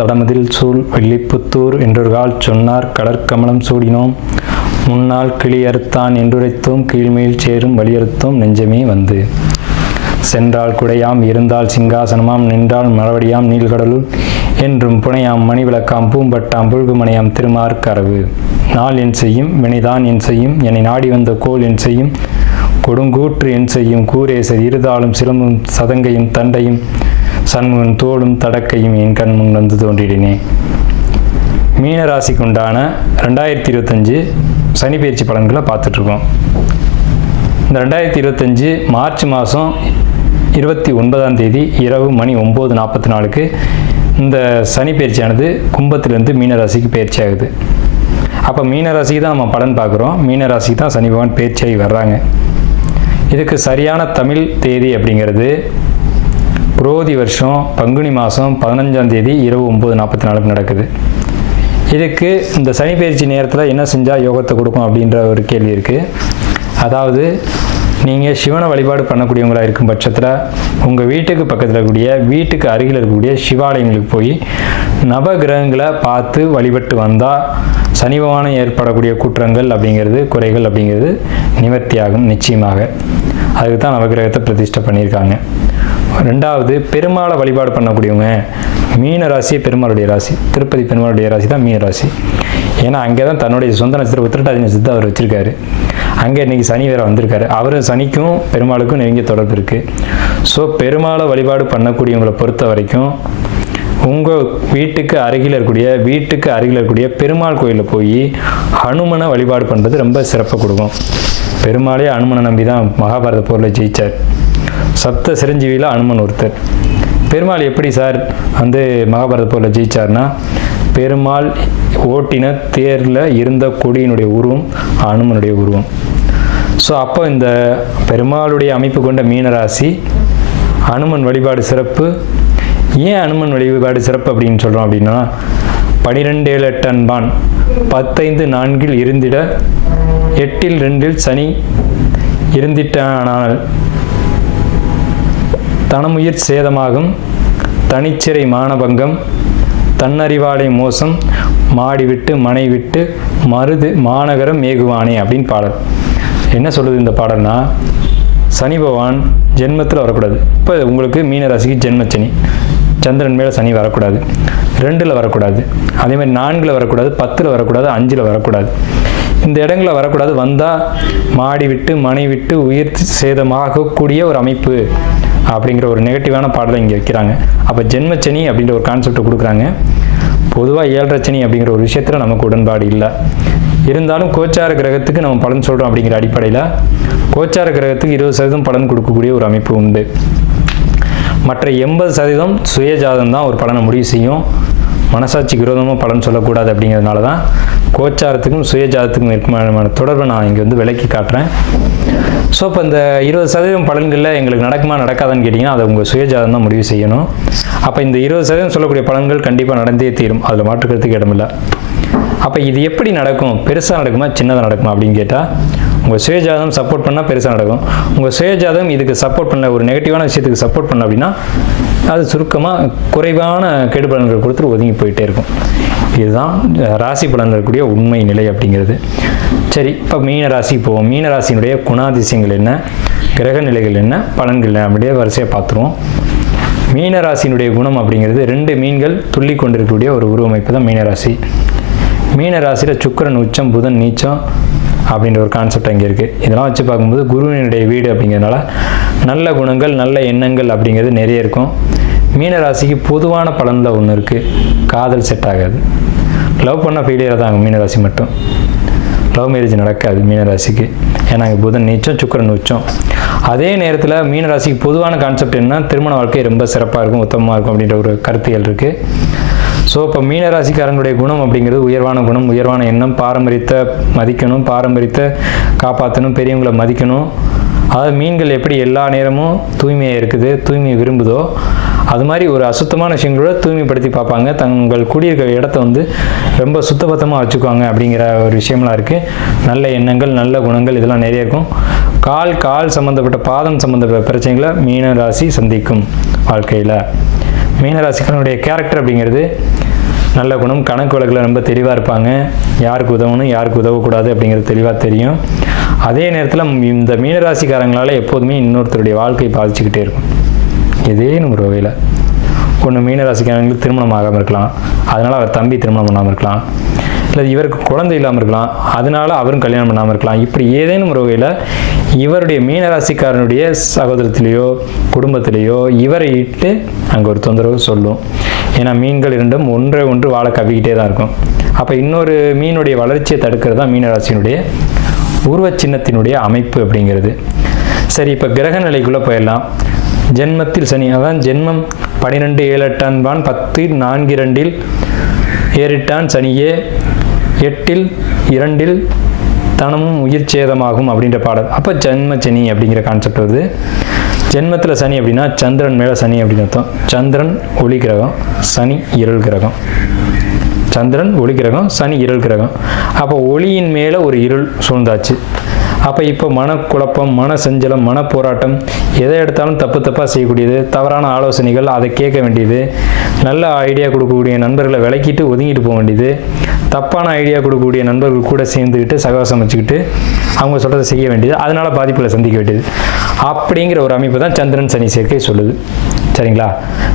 தடமதில் சூழ் வெள்ளிப்புத்தூர் என்றொருகால் சொன்னார் கடற்கமலம் சூடினோம் முன்னால் கிளியறுத்தான் என்றுரைத்தோம் கீழ்மேல் சேரும் வலியுறுத்தோம் நெஞ்சமே வந்து சென்றால் குடையாம் இருந்தால் சிங்காசனமாம் நின்றால் மறுபடியாம் நீள்கடலுள் என்றும் புனையாம் மணிவிளக்காம் பூம்பட்டாம் புழுகுமனையாம் திருமார்கரவு நாள் என் செய்யும் வினைதான் என் செய்யும் என்னை நாடி வந்த கோல் என் செய்யும் கொடுங்கூற்று என் செய்யும் கூரேசர் இருதாலும் சிலம்பும் சதங்கையும் தண்டையும் சண்முகன் தோளும் தடக்கையும் என் கண் முன் வந்து தோன்றிடினே. மீனராசிக்கு உண்டான 2025 சனி பயிற்சி பலன்களை பார்த்துட்ருக்கோம். இந்த 2025 மார்ச் மாதம் 29ஆம் தேதி இரவு மணி 9:44 இந்த சனி பயிற்சியானது கும்பத்திலிருந்து மீனராசிக்கு பயிற்சி ஆகுது. அப்போ மீனராசிக்கு தான் நம்ம பலன் பார்க்குறோம். மீனராசிக்கு தான் சனி பகவான் பயிற்சியாகி வர்றாங்க. இதுக்கு சரியான தமிழ் தேதி அப்படிங்கிறது குரோதி வருஷம் பங்குனி மாதம் 15ஆம் தேதி இரவு 9:44 நடக்குது. இதுக்கு இந்த சனி பயிற்சி நேரத்தில் என்ன செஞ்சால் யோகத்தை கொடுக்கும் அப்படின்ற ஒரு கேள்வி இருக்குது. அதாவது நீங்கள் சிவனை வழிபாடு பண்ணக்கூடியவங்களாக இருக்கும் பட்சத்தில் உங்கள் வீட்டுக்கு பக்கத்தில் இருக்கக்கூடிய வீட்டுக்கு அருகில் இருக்கக்கூடிய சிவாலயங்களுக்கு போய் நவகிரகங்களை பார்த்து வழிபட்டு வந்தால் சனி பகவானம் ஏற்படக்கூடிய குற்றங்கள் அப்படிங்கிறது குறைகள் அப்படிங்கிறது நிவர்த்தியாகும் நிச்சயமாக. அதுக்கு தான் நவகிரகத்தை பிரதிஷ்டை பண்ணியிருக்காங்க. ரெண்டாவது, பெருமாளை வழிபாடு பண்ணக்கூடியவங்க மீன ராசி பெருமாளுடைய ராசி, திருப்பதி பெருமாளுடைய ராசி தான் மீன ராசி. ஏன்னா அங்கே தான் தன்னுடைய சொந்த நட்சத்திரம் உத்திரட்டாதி நட்சத்திரத்தை அவர் வச்சுருக்காரு. அங்கே இன்றைக்கி சனி வேறு வந்திருக்காரு. அவர் சனிக்கும் பெருமாளுக்கும் நெருங்கிய தொடர்பு இருக்குது. ஸோ பெருமாளை வழிபாடு பண்ணக்கூடியவங்களை பொறுத்த வரைக்கும் உங்கள் வீட்டுக்கு அருகில் இருக்கக்கூடிய பெருமாள் கோயிலில் போய் ஹனுமனை வழிபாடு பண்ணுறது ரொம்ப சிறப்பாக கொடுக்கும். பெருமாளே ஹனுமனை நம்பி தான் மகாபாரத போரில் ஜெயித்தார். சப்த சிரஞ்சீவியில் ஹனுமன் ஒருத்தர். பெருமாள் எப்படி சார் மகாபாரத போரில் ஜெயிச்சார்னா, பெருமாள் ஓட்டின தேரில் இருந்த கொடியினுடைய உருவம் ஹனுமனுடைய உருவம். ஸோ அப்போ இந்த பெருமாளுடைய அமைப்பு கொண்ட மீனராசி ஹனுமன் வழிபாடு சிறப்பு. ஏன் ஹனுமன் வழிபாடு சிறப்பு அப்படின்னு சொல்கிறோம் அப்படின்னா, 12:7 அன்பான் 10:5 இருந்திட 8:2 சனி இருந்திட்டானால் தனமுயிர் சேதமாகும் தனிச்சிறை மானபங்கம் தன்னறிவாடை மோசம் மாடி விட்டு மனை விட்டு மருது மாநகரம் மேகுவானே அப்படின்னு பாடல். என்ன சொல்லுது இந்த பாடல்னா, சனி பகவான் ஜென்மத்தில் வரக்கூடாது. இப்போ உங்களுக்கு மீனராசிக்கு ஜென்மச்சனி, சந்திரன் மேலே சனி வரக்கூடாது, 2ல் வரக்கூடாது, அதே மாதிரி 4ல் வரக்கூடாது, 10ல் வரக்கூடாது, 5ல் வரக்கூடாது. இந்த இடங்களில் வரக்கூடாது. வந்தால் மாடி விட்டு மனை விட்டு உயிர் சேதமாகக்கூடிய ஒரு அமைப்பு அப்படிங்கிற ஒரு நெகட்டிவான பாடலை இங்கே வைக்கிறாங்க. அப்போ ஜென்மச்சனி அப்படின்ற ஒரு கான்செப்டை கொடுக்குறாங்க. பொதுவாக 7.5 சனி அப்படிங்கிற ஒரு விஷயத்தில் நமக்கு உடன்பாடு இல்லை. இருந்தாலும் கோச்சார கிரகத்துக்கு நம்ம பலன் சொல்கிறோம் அப்படிங்கிற அடிப்படையில் கோச்சார கிரகத்துக்கு 20% பலன் கொடுக்கக்கூடிய ஒரு அமைப்பு உண்டு. மற்ற 80% சுயஜாதம் தான் ஒரு பலனை முடிவு செய்யும். மனசாட்சிக்கு விரோதமாக பலன் சொல்லக்கூடாது அப்படிங்கிறதுனால தான் கோச்சாரத்துக்கும் சுயஜாதத்துக்கும் இருக்குமான தொடர்பை நான் இங்கே விளக்கி காட்டுறேன். ஸோ இப்போ இந்த 20% பலன்களில் எங்களுக்கு நடக்குமா நடக்காதான்னு கேட்டிங்கன்னா அதை உங்கள் சுயஜாதம் தான் முடிவு செய்யணும். அப்போ இந்த 20% சொல்லக்கூடிய பலன்கள் கண்டிப்பாக நடந்தே தீரும், அதில் மாற்றுக்கிறதுக்கு இடமில்லை. அப்போ இது எப்படி நடக்கும்? பெருசாக நடக்குமா சின்னதாக நடக்குமா அப்படின்னு கேட்டால், உங்கள் சுயஜாதகம் சப்போர்ட் பண்ணால் பெருசாக நடக்கும். உங்கள் சுயஜாதகம் இதுக்கு சப்போர்ட் பண்ணல, ஒரு நெகட்டிவான விஷயத்துக்கு சப்போர்ட் பண்ணல அப்படின்னா அது சுருக்கமாக குறைவான கெடு பலன்கள் கொடுத்துட்டு ஒதுங்கி போயிட்டே இருக்கும். இதுதான் ராசி பலன்கள் இருக்கக்கூடிய உண்மை நிலை அப்படிங்கிறது. சரி, இப்போ மீன ராசிக்கு போவோம். மீன ராசியினுடைய குணாதிசயங்கள் என்ன, கிரக நிலைகள் என்ன, பலன்கள் என்ன அப்படியே வரிசையாக பார்த்துருவோம். மீனராசியினுடைய குணம் அப்படிங்கிறது 2 மீன்கள் துள்ளி கொண்டிருக்கக்கூடிய ஒரு உருவமைப்பு தான் மீனராசி. மீனராசியில் சுக்கிரன் உச்சம், புதன் நீச்சம் அப்படின்ற ஒரு கான்செப்ட் அங்கே இருக்குது. இதெல்லாம் வச்சு பார்க்கும்போது குருவினுடைய வீடு அப்படிங்கிறதுனால நல்ல குணங்கள் நல்ல எண்ணங்கள் அப்படிங்கிறது நிறைய இருக்கும். மீனராசிக்கு பொதுவான பலனில் ஒன்று இருக்குது, காதல் செட் ஆகாது. லவ் பண்ணால் ஃபெயிலியராக தான் ஆகும் மீனராசி மட்டும். லவ் மேரேஜ் நடக்காது மீனராசிக்கு. ஏன்னா அங்கே புதன் நீச்சம், சுக்கிரன் உச்சம். அதே நேரத்தில் மீனராசிக்கு பொதுவான கான்செப்ட் என்ன, திருமண வாழ்க்கை ரொம்ப சிறப்பாக இருக்கும், உத்தமமாக இருக்கும் அப்படின்ற ஒரு கருத்தியல் இருக்குது. ஸோ இப்போ மீனராசிக்காரங்களுடைய குணம் அப்படிங்கிறது உயர்வான குணம், உயர்வான எண்ணம், பாரம்பரியத்தை மதிக்கணும், பாரம்பரியத்தை காப்பாற்றணும், பெரியவங்களை மதிக்கணும். அதாவது மீன்கள் எப்படி எல்லா நேரமும் தூய்மையாக இருக்குது, தூய்மையை விரும்புதோ, அது மாதிரி ஒரு அசுத்தமான விஷயங்களோட தூய்மைப்படுத்தி பார்ப்பாங்க. தங்கள் குடியிருக்கிற இடத்த ரொம்ப சுத்தபத்தமாக வச்சுக்குவாங்க அப்படிங்கிற ஒரு விஷயம்லாம் இருக்குது. நல்ல எண்ணங்கள் நல்ல குணங்கள் இதெல்லாம் நிறைய இருக்கும். கால் சம்மந்தப்பட்ட பாதம் சம்மந்தப்பட்ட பிரச்சனைகளை மீனராசி சந்திக்கும் வாழ்க்கையில். மீனராசிக்காரனுடைய கேரக்டர் அப்படிங்கிறது நல்ல குணம், கணக்கு வழக்கில் ரொம்ப தெளிவாக இருப்பாங்க. யாருக்கு உதவணும் யாருக்கு உதவக்கூடாது அப்படிங்கிறது தெளிவாக தெரியும். அதே நேரத்தில் இந்த மீனராசிக்காரங்களால் எப்போதுமே இன்னொருத்தருடைய வாழ்க்கை பாதிச்சுக்கிட்டே இருக்கும். ஏதேனும் ஒரு வகையில் ஒன்று மீனராசிக்காரங்களுக்கு திருமணம் ஆகாமல் இருக்கலாம், அதனால் அவர் தம்பி திருமணம் பண்ணாமல் இருக்கலாம், இல்லை இவருக்கு குழந்தை இல்லாமல் இருக்கலாம், அதனால் அவரும் கல்யாணம் பண்ணாமல் இருக்கலாம். இப்படி ஏதேனும் ஒரு வகையில் இவருடைய மீனராசிக்காரனுடைய சகோதரத்திலேயோ குடும்பத்திலேயோ இவரை இட்டு அங்கே ஒரு தொந்தரவு சொல்லும். ஏன்னா மீன்கள் இரண்டும் ஒன்றை ஒன்று வாழை கவிக்கிட்டே தான் இருக்கும். அப்போ இன்னொரு மீனுடைய வளர்ச்சியை தடுக்கிறது தான் மீனராசியினுடைய உருவச்சின்னத்தினுடைய அமைப்பு அப்படிங்கிறது. சரி, இப்போ கிரக நிலைக்குள்ளே போயிடலாம். ஜென்மத்தில் சனி, அதான் ஜென்மம் 12 7 8 10 4 2 ஏறிட்டான் சனியே 8 2 தனமும் உயிர் சேதமாகும் அப்படின்ற பாடல். அப்போ ஜென்ம சனி அப்படிங்கிற கான்செப்ட் வருது. ஜென்மத்தில் சனி அப்படின்னா சந்திரன் மேலே சனி அப்படின்னு அர்த்தம். சந்திரன் ஒளி கிரகம், சனி இருள் கிரகம். சந்திரன் ஒளி கிரகம், சனி இருள் கிரகம். அப்போ ஒளியின் மேலே ஒரு இருள் சூழ்ந்தாச்சு. அப்போ இப்போ மனக்குழப்பம், மன சஞ்சலம், மன போராட்டம், எதை எடுத்தாலும் தப்பாக செய்யக்கூடியது, தவறான ஆலோசனைகள், அதை கேட்க வேண்டியது, நல்ல ஐடியா கொடுக்கக்கூடிய நண்பர்களை விலக்கிட்டு ஒதுங்கிட்டு போக வேண்டியது, தப்பான ஐடியா கொடுக்கக்கூடிய நண்பர்கள் கூட சேர்ந்துக்கிட்டு சகவாசம் வச்சுக்கிட்டு அவங்க சொல்கிறத செய்ய வேண்டியது, அதனால் பாதிப்புகளை சந்திக்க வேண்டியது அப்படிங்கிற ஒரு அமைப்பு தான் சந்திரன் சனி சேர்க்கை சொல்லுது. சரிங்களா?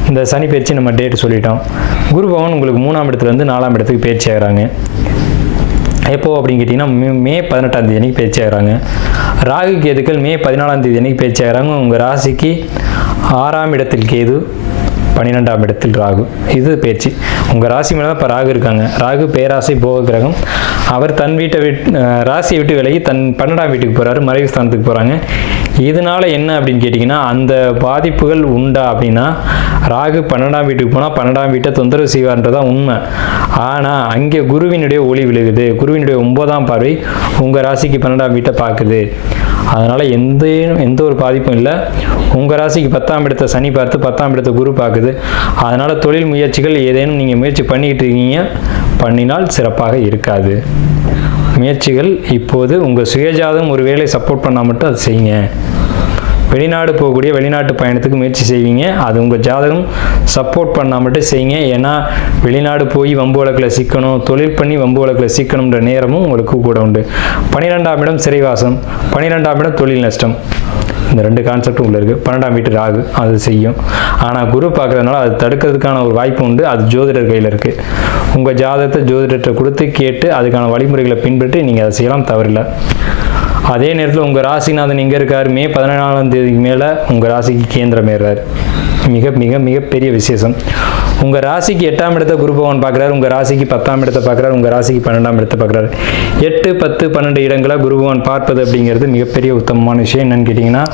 இந்த சனி பயிற்சி நம்ம டேட்டு சொல்லிட்டோம். குரு பகவான் உங்களுக்கு 3ஆம் இடத்துலேருந்து 4ஆம் இடத்துக்கு பயிற்சி ஆகிறாங்க. எப்போ அப்படின்னு கேட்டிங்கன்னா மே 18ஆம் தேதி அன்றைக்கி பேச்சு ஆகிறாங்க. ராகு கேதுக்கள் மே 14ஆம் தேதி அன்றைக்கி பேச்சு ஆகிறாங்க. உங்கள் ராசிக்கு 6ஆம் இடத்தில் கேது, 12ஆம் இடத்தில் ராகு. இது பேச்சு. உங்கள் ராசி மேலே தான் இப்போ ராகு இருக்காங்க. ராகு பேராசை போக கிரகம். அவர் தன் ராசியை விட்டு விலகி தன் 12ஆம் வீட்டுக்கு போகிறாரு, மறைவு ஸ்தானத்துக்கு போகிறாங்க. இதனால் என்ன அப்படின்னு கேட்டிங்கன்னா அந்த பாதிப்புகள் உண்டா அப்படின்னா ராகு 12ஆம் வீட்டுக்கு போனால் 12ஆம் வீட்டை தொந்தரவு செய்வார்ன்றதான் உண்மை. ஆனால் அங்கே குருவினுடைய ஒளி விழுகுது. குருவினுடைய 9ஆம் பார்வை உங்கள் ராசிக்கு 12ஆம் வீட்டை பார்க்குது. அதனால் எந்த ஒரு பாதிப்பும் இல்லை. உங்கள் ராசிக்கு 10ஆம் இடத்தை சனி பார்த்து 10ஆம் இடத்தை குரு பார்க்குது. அதனால் தொழில் முயற்சிகள் ஏதேனும் நீங்கள் முயற்சி பண்ணிக்கிட்டு இருக்கீங்க, பண்ணினால் சிறப்பாக இருக்காது. முயற்சிகள் இப்போது உங்கள் சுயஜாதம் ஒரு வேளை சப்போர்ட் பண்ணால் மட்டும் அது செய்யுங்க. வெளிநாடு போகக்கூடிய வெளிநாட்டு பயணத்துக்கு முயற்சி செய்வீங்க, அது உங்கள் ஜாதகம் சப்போர்ட் பண்ணால் மட்டும் செய்யுங்க. ஏன்னா வெளிநாடு போய் வம்பு வழக்கில் சிக்கணும், தொழில் பண்ணி வம்பு வழக்கில் சிக்கணுன்ற நேரமும் உங்களுக்கு கூட உண்டு. 12ஆம் இடம் சிறைவாசம், 12ஆம் இடம் தொழில் நஷ்டம். இந்த 2 கான்செப்டும் உள்ள இருக்குது. 12ஆம் வீட்டு ராகு அது செய்யும். ஆனால் குரு பார்க்கறதுனால அது தடுக்கிறதுக்கான ஒரு வாய்ப்பு உண்டு. அது ஜோதிடர் கையில் இருக்குது. உங்கள் ஜாதகத்தை ஜோதிடத்தை கொடுத்து கேட்டு அதுக்கான வழிமுறைகளை பின்பற்றி நீங்கள் அதை செய்யலாம், தவறில்லை. அதே நேரத்தில் உங்கள் ராசிநாதன் எங்கே இருக்கார்? மே 14ஆம் தேதிக்கு மேலே உங்கள் ராசிக்கு கேந்திரம் ஏறார். மிக மிக மிகப்பெரிய விசேஷம். உங்கள் ராசிக்கு 8ஆம் இடத்தை குரு பகவான் பார்க்குறாரு, உங்கள் ராசிக்கு 10ஆம் இடத்தை பார்க்குறாரு, உங்கள் ராசிக்கு 12ஆம் இடத்தை பார்க்குறாரு. 8, 10, 12 இடங்களை குரு பகவான் பார்ப்பது அப்படிங்கிறது மிகப்பெரிய உத்தமமான விஷயம். என்னன்னு கேட்டிங்கன்னா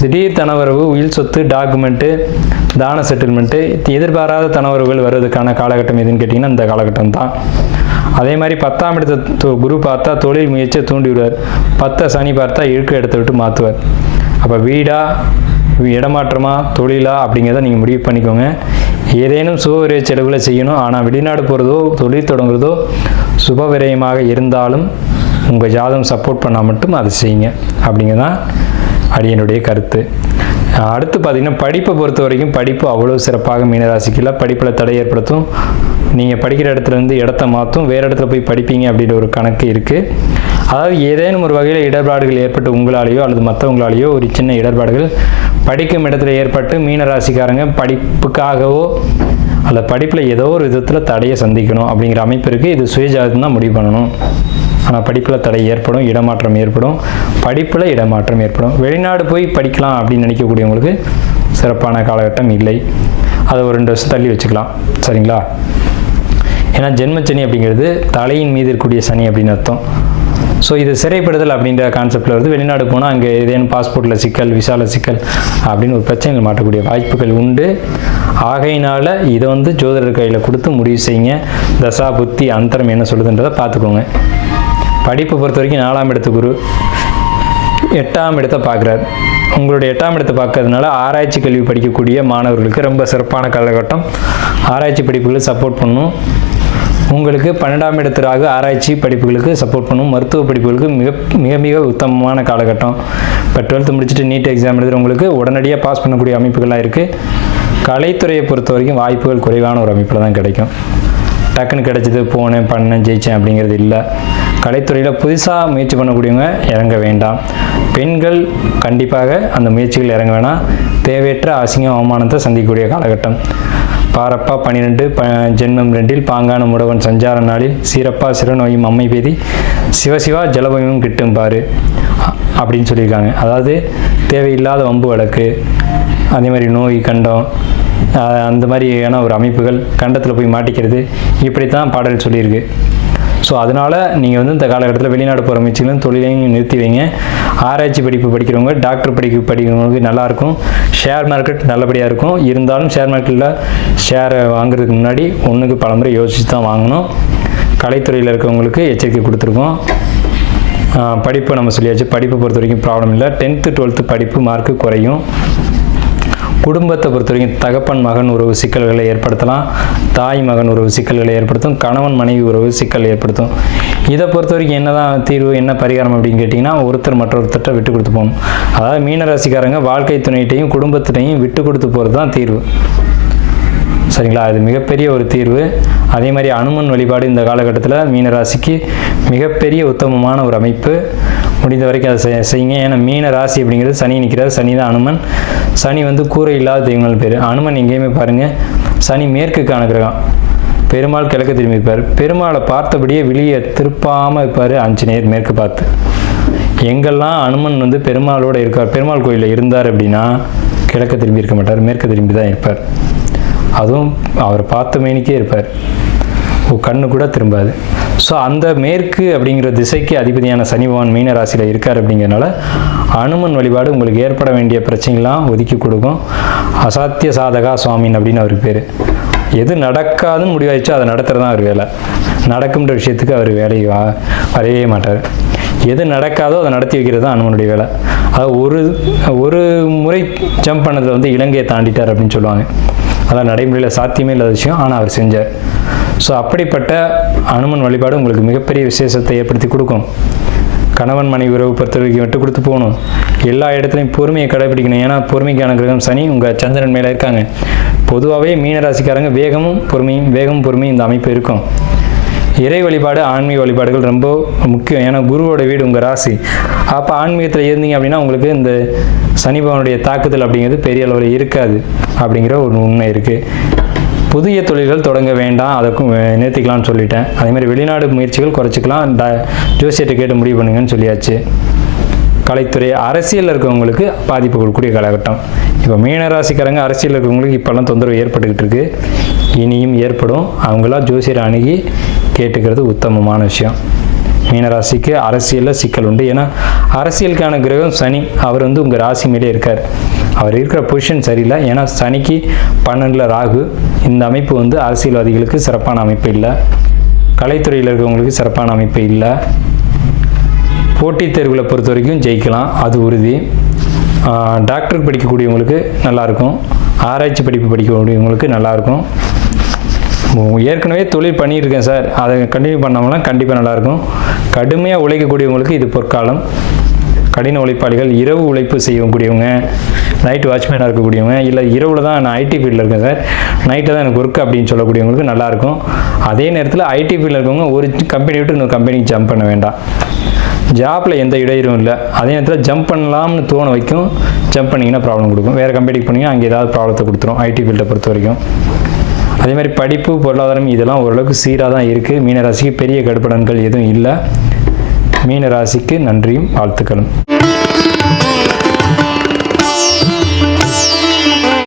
திடீர் தனவரவு, உயில் சொத்து, டாக்குமெண்ட்டு, தான செட்டில்மெண்ட்டு, எதிர்பாராத தனவரவுகள் வருவதற்கான காலகட்டம் எதுன்னு கேட்டிங்கன்னா இந்த காலகட்டம் தான். அதே மாதிரி 10ஆம் இடத்தை குரு பார்த்தா தொழில் முயற்சியை தூண்டி விடுவார். 10 சனி பார்த்தா இழுக்க இடத்தை விட்டு மாற்றுவார். அப்போ வீடா, இடமாற்றமா, தொழிலா அப்படிங்கிறத நீங்கள் முடிவு பண்ணிக்கோங்க. ஏதேனும் சுபவிரய செலவுகளை செய்யணும். ஆனால் வெளிநாடு போகிறதோ தொழில் தொடங்குறதோ சுப விரயமாக இருந்தாலும் உங்கள் ஜாதகம் சப்போர்ட் பண்ணால் மட்டும் அதை செய்யுங்க அப்படிங்கிறதான் அடியனுடைய கருத்து. அடுத்து பார்த்திங்கன்னா படிப்பை பொறுத்த வரைக்கும் படிப்பு அவ்வளோ சிறப்பாக மீனராசிக்கல. படிப்பில் தடை ஏற்படுத்தும். நீங்கள் படிக்கிற இடத்துலேருந்து இடத்த மாற்றும், வேறு இடத்துல போய் படிப்பீங்க அப்படின்ற ஒரு கணக்கு இருக்குது. அதாவது ஏதேனும் ஒரு வகையில் இடர்பாடுகள் ஏற்பட்டு உங்களாலேயோ அல்லது மற்றவங்களாலேயோ ஒரு சின்ன இடர்பாடுகள் படிக்கும் இடத்துல ஏற்பட்டு மீனராசிக்காரங்க படிப்புக்காகவோ அல்ல படிப்பில் ஏதோ ஒரு விதத்தில் தடையை சந்திக்கணும் அப்படிங்கிற அமைப்பு இருக்குது. இது சுயஜாதகம் தான் முடிவு பண்ணணும். ஆனால் படிப்பில் தடை ஏற்படும், இடமாற்றம் ஏற்படும், படிப்பில் இடமாற்றம் ஏற்படும். வெளிநாடு போய் படிக்கலாம் அப்படின்னு நினைக்கக்கூடியவங்களுக்கு சிறப்பான காலகட்டம் இல்லை. அதை ஒரு 2 வருஷம் தள்ளி வச்சுக்கலாம். சரிங்களா? ஏன்னா ஜென்மச்சனி அப்படிங்கிறது தலையின் மீது இருக்கக்கூடிய சனி அப்படின்னு அர்த்தம். ஸோ இது சிறைப்படுதல் அப்படின்ற கான்செப்டில் வருது. வெளிநாடு போனால் அங்கே ஏதேனும் பாஸ்போர்ட்டில் சிக்கல், விசால சிக்கல் அப்படின்னு ஒரு பிரச்சனைகள் மாட்டக்கூடிய வாய்ப்புகள் உண்டு. ஆகையினால் இதை ஜோதிடர் கையில் கொடுத்து முடிவு செய்யுங்க. தசா புத்தி அந்தரம் என்ன சொல்லுதுன்றதை பார்த்துக்கோங்க. படிப்பை பொறுத்த வரைக்கும் 4ஆம் இடத்து குரு 8ஆம் இடத்தை பார்க்குறாரு. உங்களுடைய 8ஆம் இடத்தை பார்க்கறதுனால ஆராய்ச்சி கல்வி படிக்கக்கூடிய மாணவர்களுக்கு ரொம்ப சிறப்பான காலகட்டம். ஆராய்ச்சி படிப்புகளுக்கு சப்போர்ட் பண்ணும். உங்களுக்கு 12ஆம் இடத்திற்காக ஆராய்ச்சி படிப்புகளுக்கு சப்போர்ட் பண்ணும். மருத்துவ படிப்புகளுக்கு மிக மிக உத்தமமான காலகட்டம். இப்போ 12th முடிச்சுட்டு நீட் எக்ஸாம் எழுதுகிறவங்களுக்கு உடனடியாக பாஸ் பண்ணக்கூடிய அமைப்புகள்லாம் இருக்குது. கலைத்துறையை பொறுத்த வரைக்கும் வாய்ப்புகள் குறைவான ஒரு அமைப்பில் தான் கிடைக்கும். டக்குன்னு கிடச்சிது போனேன் பண்ணேன் ஜெயித்தேன் அப்படிங்கிறது இல்லை. கலைத்துறையில் புதுசாக முயற்சி பண்ணக்கூடியவங்க இறங்க வேண்டாம். பெண்கள் கண்டிப்பாக அந்த முயற்சிகள் இறங்க வேணாம். தேவையற்ற அசிங்கம் அவமானத்தை சந்திக்கக்கூடிய காலகட்டம். பாரப்பா 12 ஜென்மம் 2 பாங்கான முடவன் சஞ்சார நாளில் சீரப்பா சிறுநோயும் அம்மை பேதி சிவசிவா ஜலபயமும் கிட்டும் பாரு அப்படின்னு சொல்லியிருக்காங்க. அதாவது தேவையில்லாத வம்பு வழக்கு, அதே மாதிரி நோய் கண்டம், அந்த மாதிரியான ஒரு அமைப்புகள், கண்டத்தில் போய் மாட்டிக்கிறது, இப்படி தான் பாடல் சொல்லியிருக்கு. ஸோ அதனால் நீங்கள் வந்து இந்த காலகட்டத்தில் வெளிநாடு போகிற முயற்சிகளும் தொழிலையும் நிறுத்தி வைங்க. ஆராய்ச்சி படிப்பு படிக்கிறவங்க, டாக்டர் படிக்கிறவங்களுக்கு நல்லாயிருக்கும். ஷேர் மார்க்கெட் நல்லபடியாக இருக்கும். இருந்தாலும் ஷேர் மார்க்கெட்டில் ஷேரை வாங்குறதுக்கு முன்னாடி ஒன்றுக்கு பலமுறை யோசித்து தான் வாங்கணும். கலைத்துறையில் இருக்கவங்களுக்கு எச்சரிக்கை கொடுத்துருக்கோம். படிப்பு நம்ம சொல்லியாச்சு. படிப்பை பொறுத்த வரைக்கும் ப்ராப்ளம் இல்லை. 10th 12th படிப்பு மார்க்கு குறையும். குடும்பத்தை பொறுத்த வரைக்கும் தகப்பன் மகன் உறவு சிக்கல்களை ஏற்படுத்தலாம். தாய் மகன் உறவு சிக்கல்களை ஏற்படுத்தும். கணவன் மனைவி உறவு சிக்கல் ஏற்படுத்தும். இதை பொறுத்த வரைக்கும் என்ன தான் தீர்வு, என்ன பரிகாரம் அப்படின்னு கேட்டிங்கன்னா, ஒருத்தர் மற்றொருத்தர்கிட்ட விட்டு கொடுத்து போகணும். அதாவது மீனராசிக்காரங்க வாழ்க்கை துணையிட்டையும் குடும்பத்திட்டையும் விட்டு கொடுத்து போகிறது தான் தீர்வு. சரிங்களா? அது மிகப்பெரிய ஒரு தீர்வு. அதே மாதிரி அனுமன் வழிபாடு இந்த காலகட்டத்தில் மீனராசிக்கு மிகப்பெரிய உத்தமமான ஒரு அமைப்பு. முடிந்த வரைக்கும் அதை செய்யுங்க. ஏன்னா மீன ராசி அப்படிங்கிறது சனி நிற்கிறார். சனி தான் அனுமன். சனி வந்து கூரை இல்லாத தெய்வங்கள் பேர். அனுமன் எங்கேயுமே பாருங்கள், சனி மேற்குக்கான கிரகம். பெருமாள் கிழக்கு திரும்பி இருப்பார். பெருமாளை பார்த்தபடியே வெளியே திருப்பாமல் இருப்பார் ஆஞ்சநேயர் மேற்கு பார்த்து. எங்கெல்லாம் அனுமன் வந்து பெருமாளோடு இருக்கார், பெருமாள் கோயிலில் இருந்தார் அப்படின்னா கிழக்கு திரும்பி இருக்க மாட்டார், மேற்கு திரும்பி தான் இருப்பார். அதுவும் அவர் பார்த்த மேனிக்கே இருப்பார், கண்ணு கூட திரும்பாது. ஸோ அந்த மேற்கு அப்படிங்கிற திசைக்கு அதிபதியான சனி பகவான் மீன ராசியில் இருக்கார். அப்படிங்கிறனால அனுமன் வழிபாடு உங்களுக்கு ஏற்பட வேண்டிய பிரச்சனைகள்லாம் ஒதுக்கி கொடுக்கும். அசாத்திய சாதகா சுவாமின் அப்படின்னு அவருக்கு பேர். எது நடக்காதுன்னு முடிவாயிடுச்சோ அதை நடத்துறது தான் அவர் வேலை. நடக்கும்ன்ற விஷயத்துக்கு அவர் வேலையை வரையவே மாட்டார். எது நடக்காதோ அதை நடத்தி வைக்கிறது தான் அனுமனுடைய வேலை. அது ஒரு முறை ஜம்ப் பண்ணதில் வந்து இலங்கையை தாண்டிட்டார் அப்படின்னு சொல்லுவாங்க. அதெல்லாம் நடைமுறையில் சாத்தியமே இல்லாத விஷயம், ஆனால் அவர் செஞ்சார். ஸோ அப்படிப்பட்ட அனுமன் வழிபாடு உங்களுக்கு மிகப்பெரிய விசேஷத்தை ஏற்படுத்தி கொடுக்கும். கணவன் மனைவி உறவு பொறுத்த வரைக்கும் விட்டு கொடுத்து போகணும். எல்லா இடத்துலையும் பொறுமையை கடைபிடிக்கணும். ஏன்னா பொறுமைக்கான கிரகம் சனி உங்கள் சந்திரன் மேலே இருக்காங்க. பொதுவாகவே மீனராசிக்காரங்க வேகமும் பொறுமையும் இந்த அமைப்பு இருக்கும். இறை வழிபாடு, ஆன்மீக வழிபாடுகள் ரொம்ப முக்கியம். ஏன்னா குருவோட வீடு உங்கள் ராசி. அப்போ ஆன்மீகத்தில் இருந்தீங்க அப்படின்னா உங்களுக்கு இந்த சனி பகவானுடைய தாக்குதல் அப்படிங்கிறது பெரிய அளவில் இருக்காது அப்படிங்கிற ஒரு உண்மை இருக்குது. புதிய தொழில்கள் தொடங்க வேண்டாம், அதற்கும் நிறுத்திக்கலாம்னு சொல்லிட்டேன். அதேமாதிரி வெளிநாடு முயற்சிகள் குறைச்சிக்கலாம். ஜோசியத்தை கேட்டு முடிவு பண்ணுங்கன்னு சொல்லியாச்சு. கலைத்துறை, அரசியலில் இருக்கவங்களுக்கு பாதிப்பு கொடுக்கக்கூடிய காலகட்டம். இப்போ மீனராசிக்காரங்க அரசியலில் இருக்கவங்களுக்கு இப்போல்லாம் தொந்தரவு ஏற்பட்டுக்கிட்டு இருக்கு, இனியும் ஏற்படும். அவங்களாம் ஜோசியரை அணுகி கேட்டுக்கிறது உத்தமமான விஷயம். மீனராசிக்கு அரசியலில் சிக்கல் உண்டு. ஏன்னா அரசியலுக்கான கிரகம் சனி, அவர் வந்து உங்கள் ராசி மேலே இருக்கார். அவர் இருக்கிற பொசிஷன் சரியில்லை. ஏன்னா சனிக்கு 12ல் ராகு. இந்த அமைப்பு வந்து அரசியல்வாதிகளுக்கு சிறப்பான அமைப்பு இல்லை. கலைத்துறையில் இருக்கிறவங்களுக்கு சிறப்பான அமைப்பு இல்லை. போட்டித் தேர்வுகளை பொறுத்த வரைக்கும் ஜெயிக்கலாம், அது உறுதி. டாக்டருக்கு படிக்கக்கூடியவங்களுக்கு நல்லாயிருக்கும். ஆராய்ச்சி படிப்பு படிக்கக்கூடியவங்களுக்கு நல்லாயிருக்கும். ஏற்கனவே தொழில் பண்ணியிருக்கேன் சார், அதை கண்டினியூ பண்ணோம்னா கண்டிப்பாக நல்லாயிருக்கும். கடுமையாக உழைக்கக்கூடியவங்களுக்கு இது பொற்காலம். கடின உழைப்பாளிகள், இரவு உழைப்பு செய்யக்கூடியவங்க, நைட்டு வாட்ச்மேனாக இருக்கக்கூடியவங்க, இல்லை இரவில் தான் நான் ஐடி ஃபீல்டில் இருக்கேன் சார், நைட்டில் தான் எனக்கு ஒர்க் அப்படின்னு சொல்லக்கூடியவங்களுக்கு நல்லாயிருக்கும். அதே நேரத்தில் ஐடி ஃபீல்டில் இருக்கவங்க ஒரு கம்பெனி விட்டு இன்னொரு கம்பெனிக்கு ஜம்ப் பண்ண வேண்டாம். ஜாப்பில் எந்த இடையூறும் இல்லை. அதே நேரத்தில் ஜம்ப் பண்ணலாம்னு தோண வைக்கும். ஜம்ப் பண்ணிங்கன்னா ப்ராப்ளம் கொடுக்கும். வேறு கம்பெனிக்கு போனீங்கன்னா அங்கே ஏதாவது ப்ராப்ளத்தை கொடுத்துரும் ஐடி ஃபீல்டை பொறுத்த வரைக்கும். அதே மாதிரி படிப்பு, பொருளாதாரம் இதெல்லாம் ஓரளவுக்கு சீராக தான் இருக்குது. மீனராசிக்கு பெரிய கடுப்படன்கள் எதுவும் இல்லை. மீனராசிக்கு நன்றியும் வாழ்த்துக்களும்.